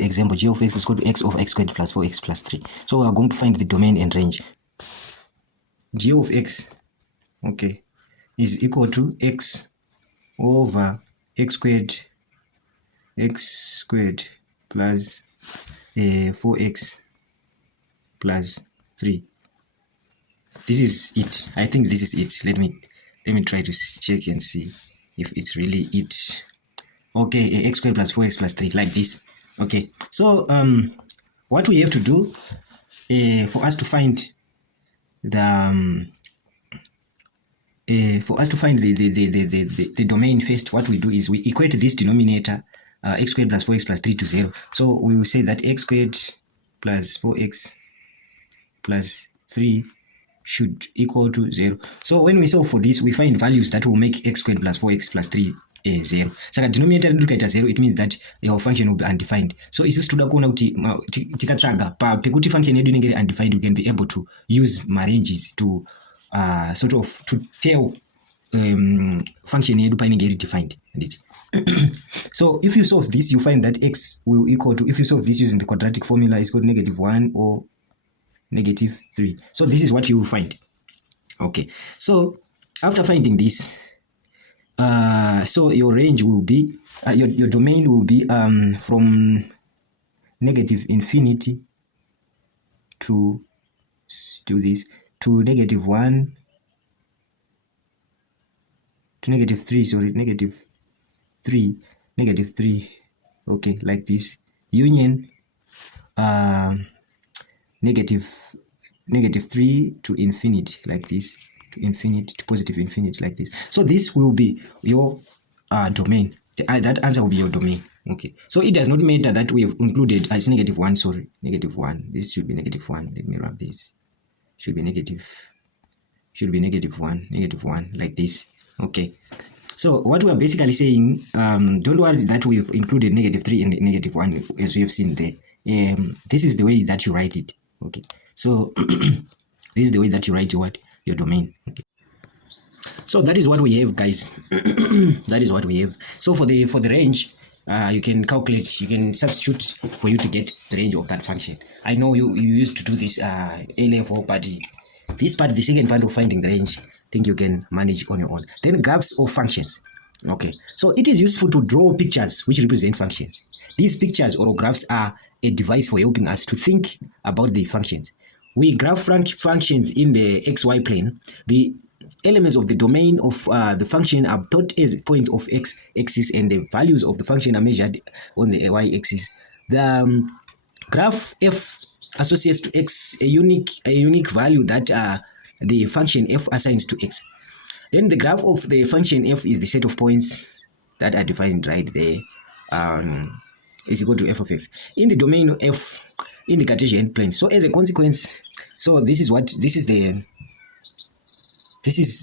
example, g of x is equal to x over x squared plus 4x plus 3. So we are going to find the domain and range. G of x, okay, is equal to x over x squared plus 4x plus 3. This is it. I think this is it. Let me try to check and see if it's really it. Okay, x squared plus 4x plus 3, like this. Okay, so what we have to do for us to find the domain first, what we do is we equate this denominator x squared plus 4x plus 3 to 0. So we will say that x squared plus 4x plus 3 should equal to 0. So when we solve for this, we find values that will make x squared plus 4x plus 3 0. So the denominator look at 0, it means that our function will be undefined. So it's just to kuona kuti tikatsvaga pekuti function yedu inenge undefined, we can be able to use ranges to sort of to tell function yedu painenge defined. So if you solve this, you find that x will equal to, if you solve this using the quadratic formula, is equal to -1 or -3. So this is what you will find. Okay, so after finding this, so your range will be your domain will be from -infinity to this to -1 to -3, sorry, -3, okay, like this, union -3 to infinity, like this, to infinity, to positive infinity, like this. So this will be your domain. That answer will be your domain. Okay, so it does not matter that we have included as -1, sorry, -1. This should be -1. Let me wrap this. Should be -1, -1, like this. Okay, so what we are basically saying, don't worry that we have included -3 and -1 as we have seen there. This is the way that you write it. Okay, so this is the way that you write your domain. Okay, so that is what we have, guys. That is what we have. So for the range, you can calculate, you can substitute for you to get the range of that function. I know you used to do this A level, but this part, the second part of finding the range, I think you can manage on your own. Then graphs of functions. Okay, so it is useful to draw pictures which represent functions. These pictures or graphs are a device for helping us to think about the functions. We graph functions in the xy plane. The elements of the domain of the function are thought as points of x-axis, and the values of the function are measured on the y-axis. The graph f associates to x a unique value that the function f assigns to x. Then the graph of the function f is the set of points that are defined right there, is equal to f of x in the domain of f in the Cartesian plane. So as a consequence, so this is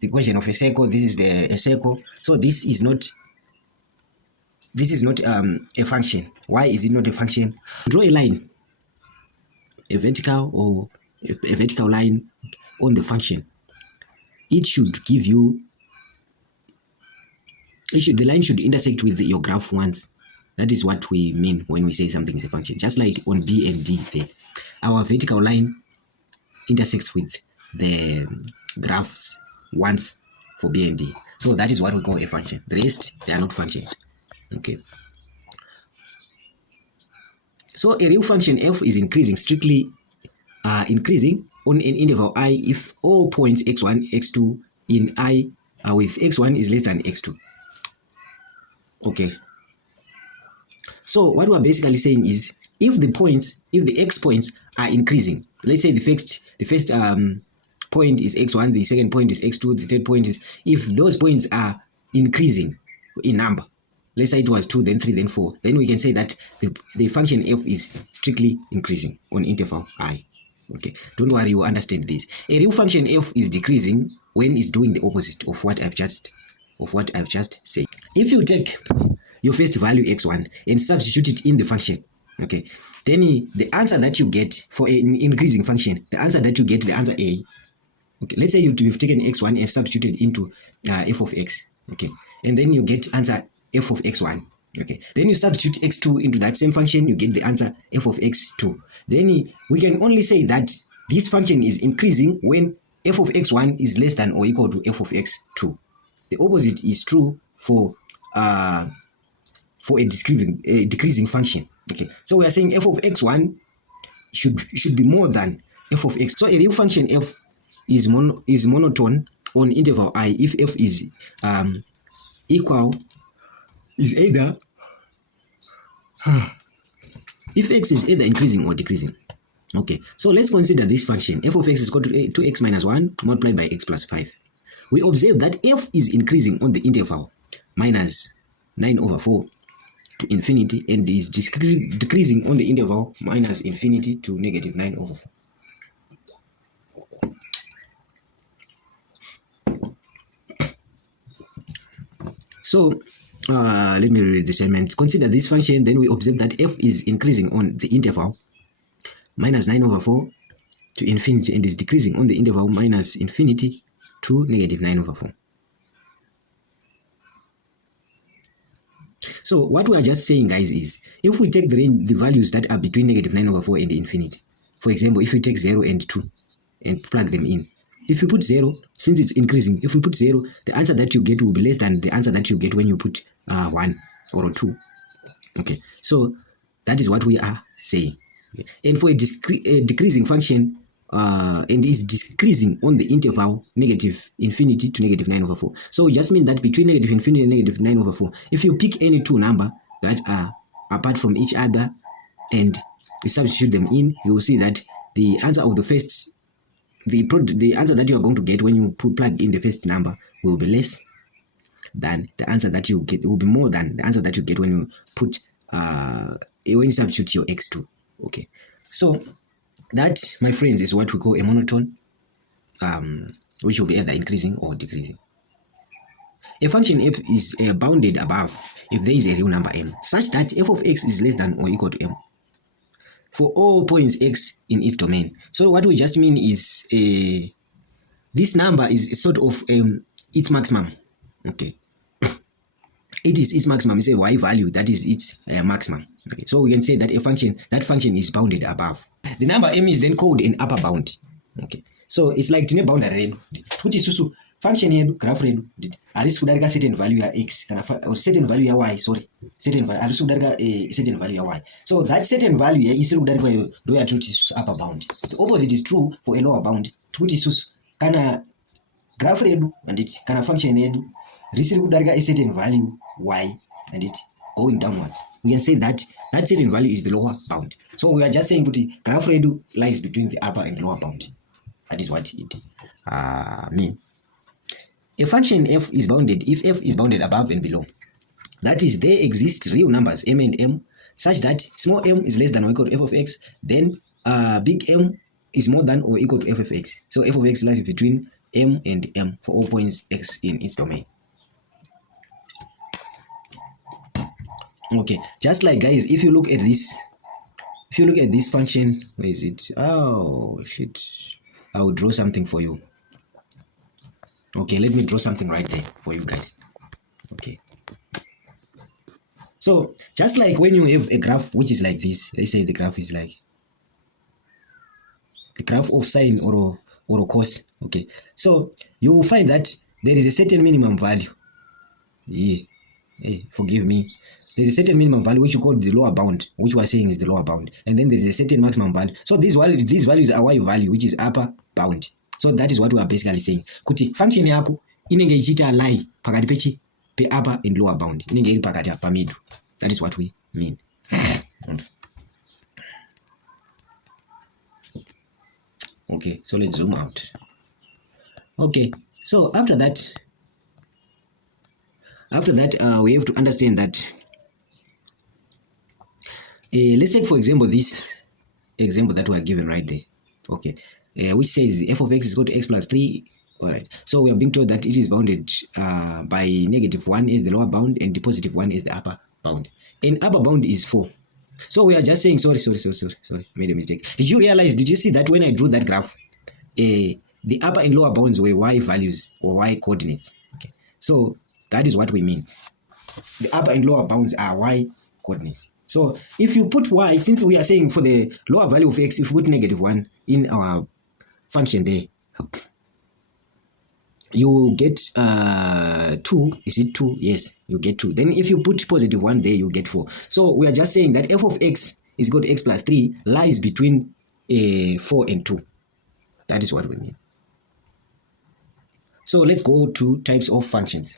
the question of a circle. This is a circle. So this is not a function. Why is it not a function? Draw a line, a vertical line on the function. It should give you, the line should intersect with your graph once. That is what we mean when we say something is a function. Just like on B and D there, our vertical line intersects with the graphs once for B and D. So that is what we call a function. The rest, they are not functions. Okay. So a real function f is increasing, strictly increasing on an interval I if all points x1, x2 in I with x1 is less than x2. Okay. So what we're basically saying is, if the x points are increasing, let's say the first point is x1, the second point is x2, the third point is, if those points are increasing in number, let's say it was 2, then 3, then 4, then we can say that the function f is strictly increasing on interval I. Okay, don't worry, you understand this. A real function f is decreasing when it's doing the opposite of what I've just said. If you take your first value x1 and substitute it in the function, okay, then the answer that you get for an increasing function, the answer A, okay, let's say you've taken x1 and substituted into f of x, okay, and then you get answer f of x1. Okay, then you substitute x2 into that same function, you get the answer f of x2. Then we can only say that this function is increasing when f of x1 is less than or equal to f of x2. The opposite is true for a decreasing function. Okay, so we are saying f of x1 should be more than f of x. So a real function f is monotone on interval I if f is either if x is either increasing or decreasing. Okay, so let's consider this function. F of x is equal to 2x minus 1 multiplied by x plus 5. We observe that f is increasing on the interval minus 9 over 4 to infinity and is decreasing on the interval minus infinity to negative 9 over 4. So let me read the statement. Consider this function, then we observe that f is increasing on the interval minus 9 over 4 to infinity and is decreasing on the interval minus infinity to negative 9 over 4. So what we are just saying, guys, is if we take the values that are between negative 9 over 4 and infinity, for example, if we take 0 and 2 and plug them in, if you put 0, since it's increasing, if we put 0, the answer that you get will be less than the answer that you get when you put 1 or 2. Okay, so that is what we are saying. Okay. And for a decreasing function, and is decreasing on the interval negative infinity to negative 9 over 4. So we just mean that between negative infinity and negative 9 over 4, if you pick any two numbers that are apart from each other and you substitute them in, you will see that the answer of the first, the answer that you are going to get when you plug in the first number will be less than the answer that you get, will be more than the answer that you get when you put when you substitute your x2. Okay, so that, my friends, is what we call a monotone, which will be either increasing or decreasing. A function f is bounded above if there is a real number m, such that f of x is less than or equal to m for all points x in its domain. So what we just mean is this number is sort of its maximum. Okay, it is its maximum. It's a y value that is its maximum. Okay, so we can say that that function is bounded above. The number m is then called an upper bound. Okay, so it's like tine boundary redu kuti susu function yedu graph redu arisi kudarika certain value ya x or certain value ya y, certain value arisi kudarika certain value ya y. So that certain value isiri kudarika yo ndo yatuti upper bound. The opposite is true for a lower bound. Kuti susu kana graph redu anditi kana function yedu risiri kudarika a certain value y anditi going downwards, we can say that that certain value is the lower bound. So we are just saying that graph redu lies between the upper and lower bound. That is what it means. A function f is bounded if f is bounded above and below. That is, there exist real numbers m and m such that small m is less than or equal to f of x, then big M is more than or equal to f of x. So f of x lies between m and m for all points x in its domain. Okay, just like, guys, if you look at this function, where is it? Oh shit, I will draw something for you. Okay, let me draw something right there for you guys. Okay, so just like when you have a graph which is like this, let's say the graph is like the graph of sine or a cos. Okay, so you will find that there is a certain minimum value. Forgive me. There's a certain minimum value which you call the lower bound, which we are saying is the lower bound, and then there is a certain maximum value. So these values are y value, which is upper bound. So that is what we are basically saying. Kuti function yako inenge ichita lie pakati pechi pe upper and lower bound. Inenge iri pakati pa middle. That is what we mean. Okay, so let's zoom out. Okay, so after that we have to understand that let's take, for example, this example that we are given right there. Okay, which says f of x is equal to x plus 3. All right, so we are being told that it is bounded by -1 is the lower bound and the +1 is the upper bound, and upper bound is 4. So we are just saying, sorry, made a mistake. Did you see that when I drew that graph, the upper and lower bounds were y values or y coordinates? Okay, so that is what we mean. the upper and lower bounds are y coordinates. So if you put y, since we are saying for the lower value of x, if we put -1 in our function there, you get 2. Is it 2? Yes, you get 2. Then if you put +1 there, you get 4. So we are just saying that f of x is equal to x plus 3 lies between 4 and 2. That is what we mean. So let's go to types of functions.